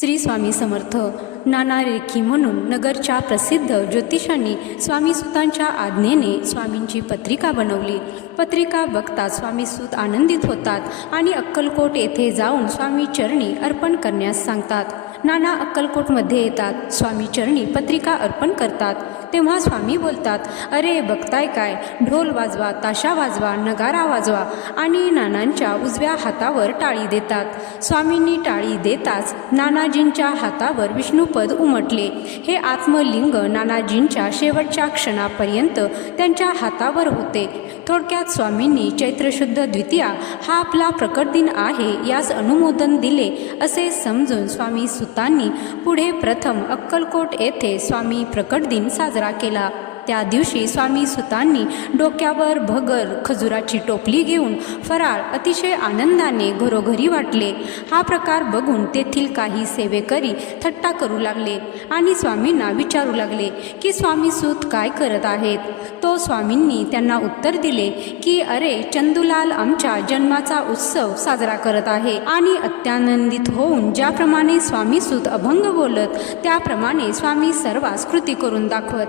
श्री स्वामी समर्थ. नाना रेखी म्हणून नगरच्या प्रसिद्ध ज्योतिषांनी स्वामीसुतांच्या आज्ञेने स्वामींची पत्रिका बनवली. पत्रिका बघता स्वामीसूत आनंदित होतात आणि अक्कलकोट येथे जाऊन स्वामी चरणी अर्पण करण्यास सांगतात. नाना अक्कलकोटमध्ये येतात. स्वामी चरणी पत्रिका अर्पण करतात. तेव्हा स्वामी बोलतात, अरे बघताय काय, ढोल वाजवा, ताशा वाजवा, नगारा वाजवा. आणि नानांच्या उजव्या हातावर टाळी देतात. स्वामींनी टाळी देताच नानाजींच्या हातावर विष्णुपद उमटले. हे आत्मलिंग नानाजींच्या शेवटच्या क्षणापर्यंत त्यांच्या हातावर होते. थोडक्यात स्वामींनी चैत्रशुद्ध द्वितीया हा आपला प्रकट दिन आहे यास अनुमोदन दिले असे समजून स्वामी सुतांनी पुढे प्रथम अक्कलकोट येथे स्वामी प्रकट दिन साजरा केला. त्या दिवशी स्वामी सुतांनी डोक्यावर भगर खजुराची टोपली घेऊन फराळ अतिशय आनंदाने घरोघरी वाटले. हा प्रकार बघून तेथील काही सेवेकरी थट्टा करू लागले आणि स्वामींना विचारू लागले की स्वामीसूत काय करत आहेत. तो स्वामींनी त्यांना उत्तर दिले की अरे चंदूलाल आमच्या जन्माचा उत्सव साजरा करत आहे आणि अत्यानंदित होऊन ज्याप्रमाणे स्वामीसूत अभंग बोलत त्याप्रमाणे स्वामी सर्वांस कृती करून दाखवत.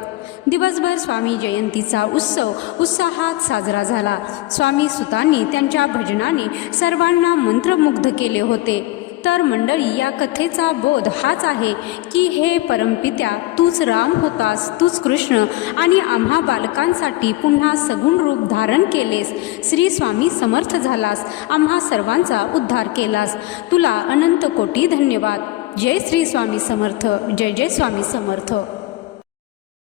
दिवसभर स्वामी जयंतीचा उत्सव उत्साहात साजरा झाला. स्वामी सुतांनी त्यांच्या भजनाने सर्वांना मंत्रमुग्ध केले होते. तर मंडळी, या कथेचा बोध हाच आहे की हे परमपित्या, तूच राम होतास, तूच कृष्ण आणि आम्हा बालकांसाठी पुन्हा सगुण रूप धारण केलेस. श्री स्वामी समर्थ झालास, आम्हा सर्वांचा उद्धार केलास. तुला अनंत कोटी धन्यवाद. जय श्री स्वामी समर्थ. जय जय स्वामी समर्थ.